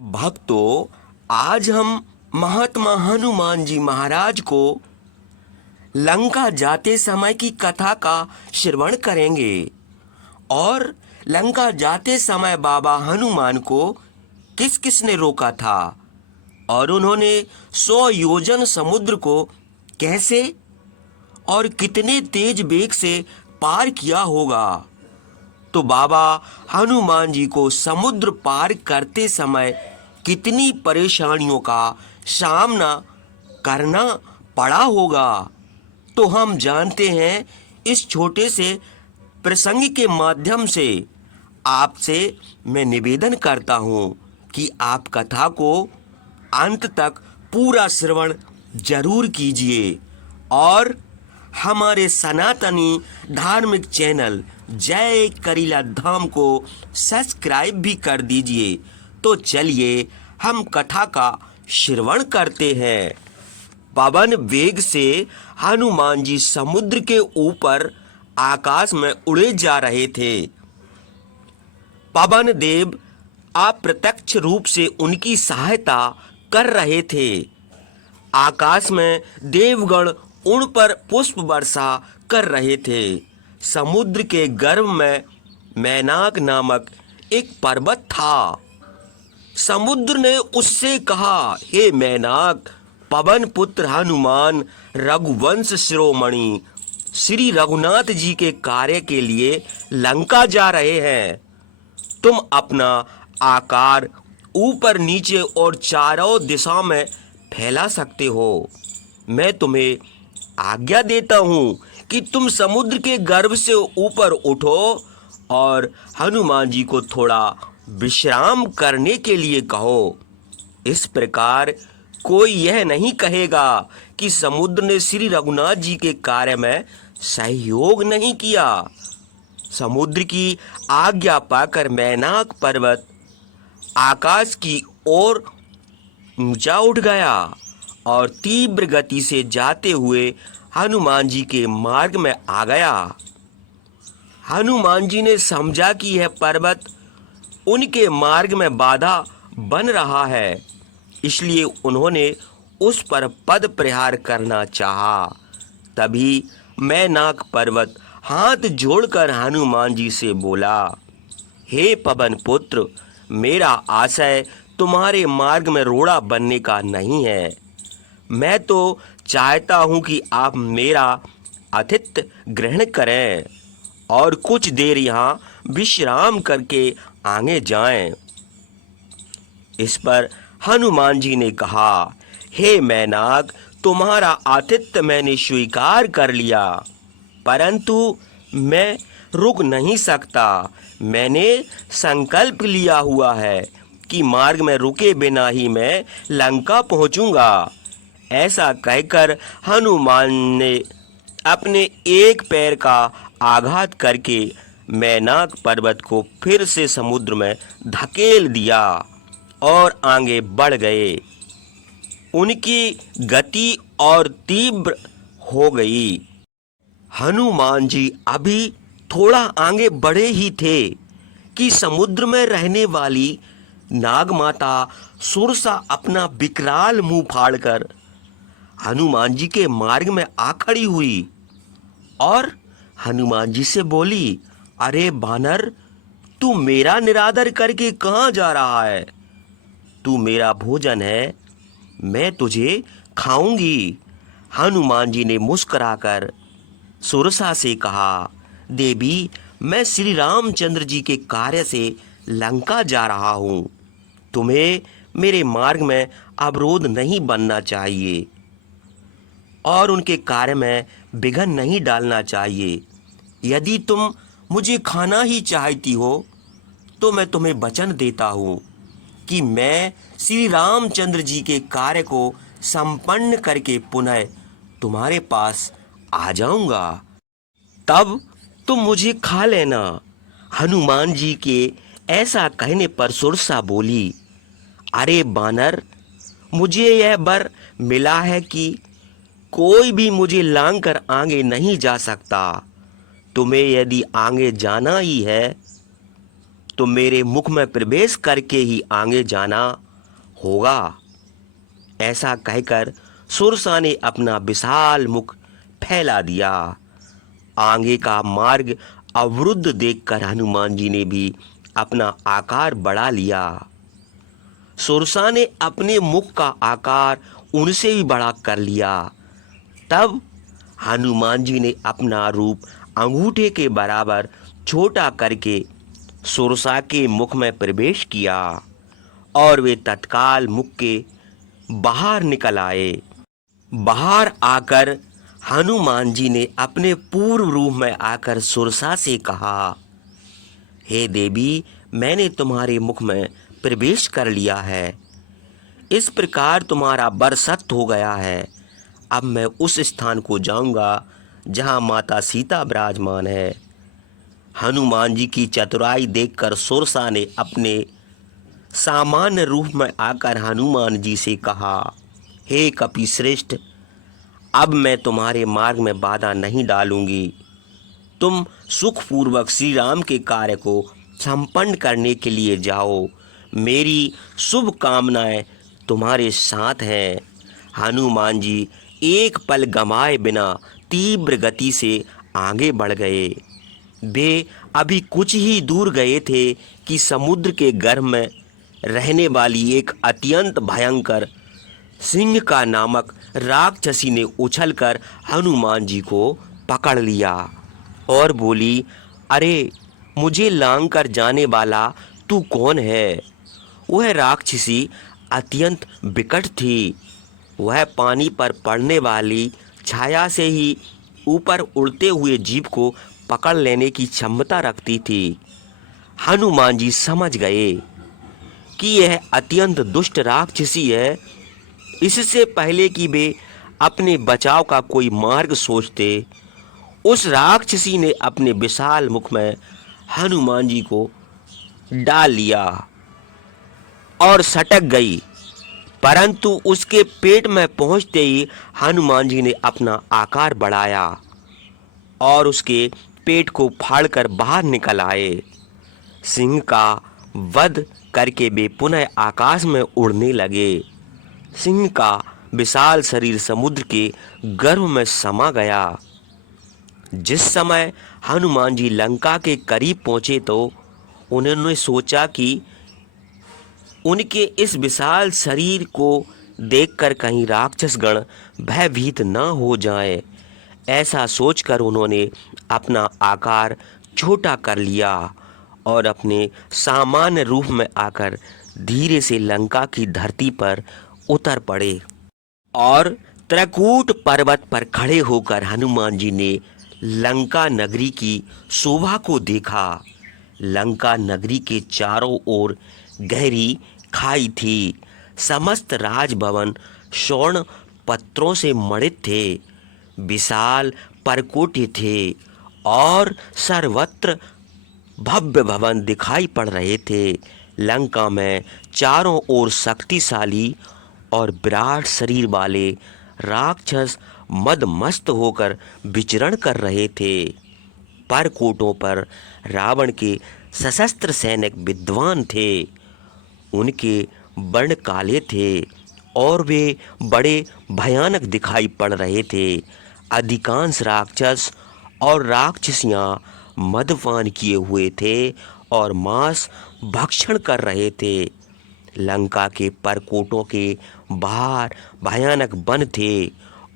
भक्तों, आज हम महात्मा हनुमान जी महाराज को लंका जाते समय की कथा का श्रवण करेंगे। और लंका जाते समय बाबा हनुमान को किस किस ने रोका था और उन्होंने 100 योजन समुद्र को कैसे और कितने तेज वेग से पार किया होगा। तो बाबा हनुमान जी को समुद्र पार करते समय कितनी परेशानियों का सामना करना पड़ा होगा, तो हम जानते हैं। इस छोटे से प्रसंग के माध्यम से आपसे मैं निवेदन करता हूँ कि आप कथा को अंत तक पूरा श्रवण जरूर कीजिए और हमारे सनातनी धार्मिक चैनल जय करीला धाम को सब्सक्राइब भी कर दीजिए। तो चलिए हम कथा का श्रवण करते हैं। पवन वेग से हनुमान जी समुद्र के ऊपर आकाश में उड़े जा रहे थे। पवन देव अप्रत्यक्ष रूप से उनकी सहायता कर रहे थे। आकाश में देवगण उन पर पुष्प वर्षा कर रहे थे। समुद्र के गर्भ में मैनाक नामक एक पर्वत था। समुद्र ने उससे कहा, हे मैनाक, पवन पुत्र हनुमान रघुवंश शिरोमणि श्री रघुनाथ जी के कार्य के लिए लंका जा रहे हैं। तुम अपना आकार ऊपर नीचे और चारों दिशा में फैला सकते हो। मैं तुम्हें आज्ञा देता हूँ कि तुम समुद्र के गर्भ से ऊपर उठो और हनुमान जी को थोड़ा विश्राम करने के लिए कहो। इस प्रकार कोई यह नहीं कहेगा कि समुद्र ने श्री रघुनाथ जी के कार्य में सहयोग नहीं किया। समुद्र की आज्ञा पाकर मैनाक पर्वत आकाश की ओर ऊंचा उठ गया और तीव्र गति से जाते हुए हनुमान जी के मार्ग में आ गया। हनुमान जी ने समझा कि यह पर्वत उनके मार्ग में बाधा बन रहा है, इसलिए उन्होंने उस पर पद प्रहार करना चाहा। तभी मैनाक पर्वत हाथ जोड़कर हनुमान जी से बोला, हे पवन पुत्र, मेरा आशय तुम्हारे मार्ग में रोड़ा बनने का नहीं है। मैं तो चाहता हूँ कि आप मेरा आतिथ्य ग्रहण करें और कुछ देर यहाँ विश्राम करके आगे जाएं। इस पर हनुमान जी ने कहा, हे मैनाक, तुम्हारा आतिथ्य मैंने स्वीकार कर लिया, परंतु मैं रुक नहीं सकता। मैंने संकल्प लिया हुआ है कि मार्ग में रुके बिना ही मैं लंका पहुंचूंगा। ऐसा कहकर हनुमान ने अपने एक पैर का आघात करके मैनाक पर्वत को फिर से समुद्र में धकेल दिया और आगे बढ़ गए। उनकी गति और तीव्र हो गई। हनुमान जी अभी थोड़ा आगे बढ़े ही थे कि समुद्र में रहने वाली नागमाता सुरसा अपना विकराल मुंह फाड़कर हनुमान जी के मार्ग में आ खड़ी हुई और हनुमान जी से बोली, अरे बानर, तू मेरा निरादर करके कहाँ जा रहा है? तू मेरा भोजन है, मैं तुझे खाऊंगी। हनुमान जी ने मुस्कुराकर सुरसा से कहा, देवी, मैं श्री रामचंद्र जी के कार्य से लंका जा रहा हूँ। तुम्हें मेरे मार्ग में अवरोध नहीं बनना चाहिए और उनके कार्य में विघ्न नहीं डालना चाहिए। यदि तुम मुझे खाना ही चाहती हो तो मैं तुम्हें वचन देता हूँ कि मैं श्री रामचंद्र जी के कार्य को संपन्न करके पुनः तुम्हारे पास आ जाऊंगा, तब तुम मुझे खा लेना। हनुमान जी के ऐसा कहने पर सुरसा बोली, अरे बानर, मुझे यह वर मिला है कि कोई भी मुझे लांग कर आगे नहीं जा सकता। तुम्हें यदि आगे जाना ही है तो मेरे मुख में प्रवेश करके ही आगे जाना होगा। ऐसा कहकर सुरसा ने अपना विशाल मुख फैला दिया। आगे का मार्ग अवरुद्ध देखकर हनुमान जी ने भी अपना आकार बढ़ा लिया। सुरसा ने अपने मुख का आकार उनसे भी बड़ा कर लिया। तब हनुमान जी ने अपना रूप अंगूठे के बराबर छोटा करके सुरसा के मुख में प्रवेश किया और वे तत्काल मुख के बाहर निकल आए। बाहर आकर हनुमान जी ने अपने पूर्व रूप में आकर सुरसा से कहा, हे देवी, मैंने तुम्हारे मुख में प्रवेश कर लिया है। इस प्रकार तुम्हारा वर सत्य हो गया है। अब मैं उस स्थान को जाऊंगा जहां माता सीता विराजमान है। हनुमान जी की चतुराई देखकर सुरसा ने अपने सामान्य रूप में आकर हनुमान जी से कहा, हे कपिश्रेष्ठ, अब मैं तुम्हारे मार्ग में बाधा नहीं डालूंगी। तुम सुखपूर्वक श्री राम के कार्य को संपन्न करने के लिए जाओ। मेरी शुभ कामनाएं तुम्हारे साथ हैं। हनुमान जी एक पल गमाए बिना तीव्र गति से आगे बढ़ गए। वे अभी कुछ ही दूर गए थे कि समुद्र के गर्भ में रहने वाली एक अत्यंत भयंकर सिंह का नामक राक्षसी ने उछलकर हनुमान जी को पकड़ लिया और बोली, अरे, मुझे लांग कर जाने वाला तू कौन है? वह राक्षसी अत्यंत विकट थी। वह पानी पर पड़ने वाली छाया से ही ऊपर उड़ते हुए जीव को पकड़ लेने की क्षमता रखती थी। हनुमान जी समझ गए कि यह अत्यंत दुष्ट राक्षसी है। इससे पहले कि वे अपने बचाव का कोई मार्ग सोचते, उस राक्षसी ने अपने विशाल मुख में हनुमान जी को डाल लिया और सटक गई। परंतु उसके पेट में पहुंचते ही हनुमान जी ने अपना आकार बढ़ाया और उसके पेट को फाड़कर बाहर निकल आए। सिंह का वध करके वे पुनः आकाश में उड़ने लगे। सिंह का विशाल शरीर समुद्र के गर्भ में समा गया। जिस समय हनुमान जी लंका के करीब पहुंचे तो उन्होंने सोचा कि उनके इस विशाल शरीर को देखकर कहीं राक्षसगण भयभीत न हो जाएं। ऐसा सोचकर उन्होंने अपना आकार छोटा कर लिया और अपने सामान्य रूप में आकर धीरे से लंका की धरती पर उतर पड़े और त्रकूट पर्वत पर खड़े होकर हनुमान जी ने लंका नगरी की शोभा को देखा। लंका नगरी के चारों ओर गहरी खाई थी। समस्त राजभवन स्वर्ण पत्रों से मढ़ित थे। विशाल परकोटे थे और सर्वत्र भव्य भवन दिखाई पड़ रहे थे। लंका में चारों ओर शक्तिशाली और विराट शरीर वाले राक्षस मदमस्त होकर विचरण कर रहे थे। परकोटों पर रावण के सशस्त्र सैनिक विद्वान थे। उनके वर्ण काले थे और वे बड़े भयानक दिखाई पड़ रहे थे। अधिकांश राक्षस और राक्षसियां मदपान किए हुए थे और मांस भक्षण कर रहे थे। लंका के परकोटों के बाहर भयानक वन थे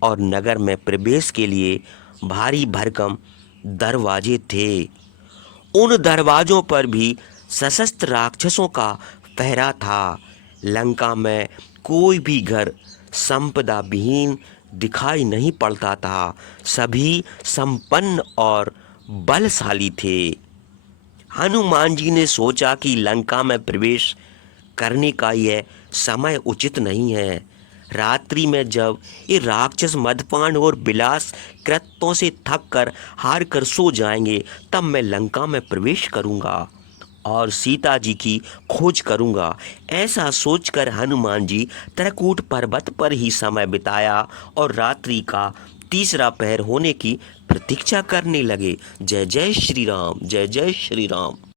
और नगर में प्रवेश के लिए भारी भरकम दरवाजे थे। उन दरवाजों पर भी सशस्त्र राक्षसों का पहरा था। लंका में कोई भी घर संपदा विहीन दिखाई नहीं पड़ता था। सभी संपन्न और बलशाली थे। हनुमान जी ने सोचा कि लंका में प्रवेश करने का यह समय उचित नहीं है। रात्रि में जब ये राक्षस मदपान और विलास कृत्यों से थक कर हार कर सो जाएंगे, तब मैं लंका में प्रवेश करूंगा और सीता जी की खोज करूंगा। ऐसा सोचकर हनुमान जी त्रकूट पर्वत पर ही समय बिताया और रात्रि का तीसरा पहर होने की प्रतीक्षा करने लगे। जय जय श्री राम, जय जय श्री राम।